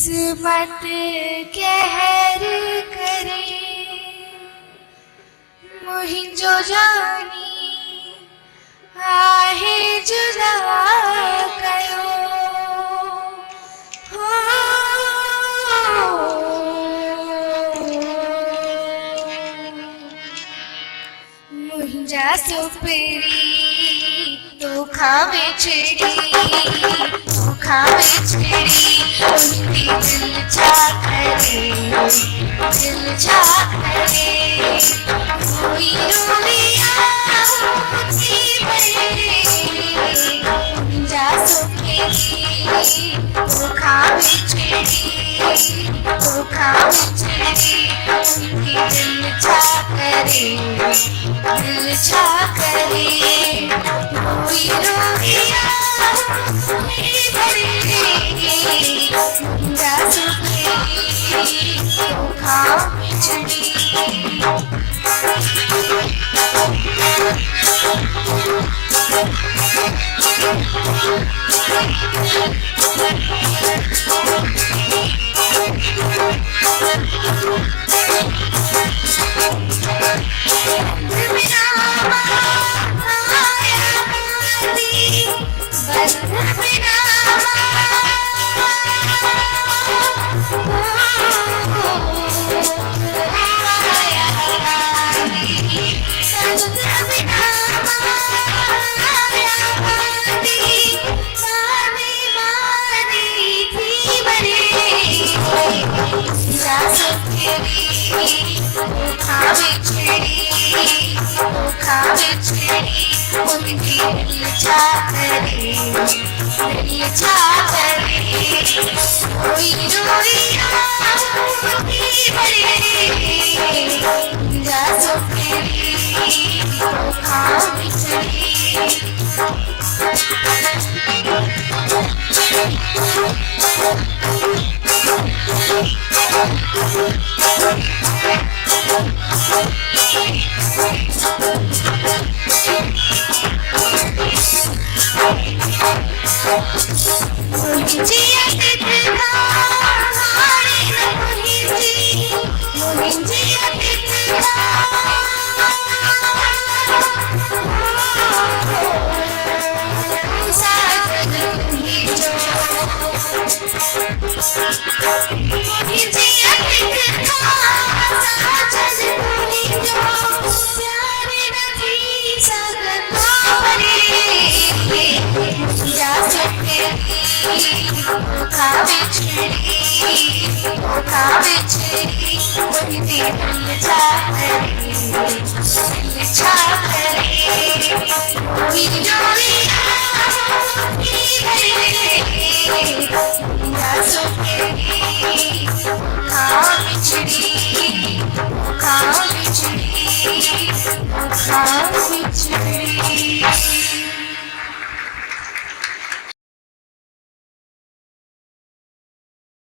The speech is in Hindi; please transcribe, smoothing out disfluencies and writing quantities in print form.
किस्मत कहर करे मुहिंजो जानी आहे जुदा कयो मुहिंजा सुपरी तोखा विछड़ी उनकी दिल छा करे कोई रोइया होती बड़े जा सुखेरी धोखा बिछड़ी उनकी दिल छा करे कोई रोइया होती बड़े जा सुखेरी धोखा बिछड़ी उनकी दिल छा करे कोई रोइया होती बड़े जा सुखेरी धोखा बिछड़ी खा बिछड़ी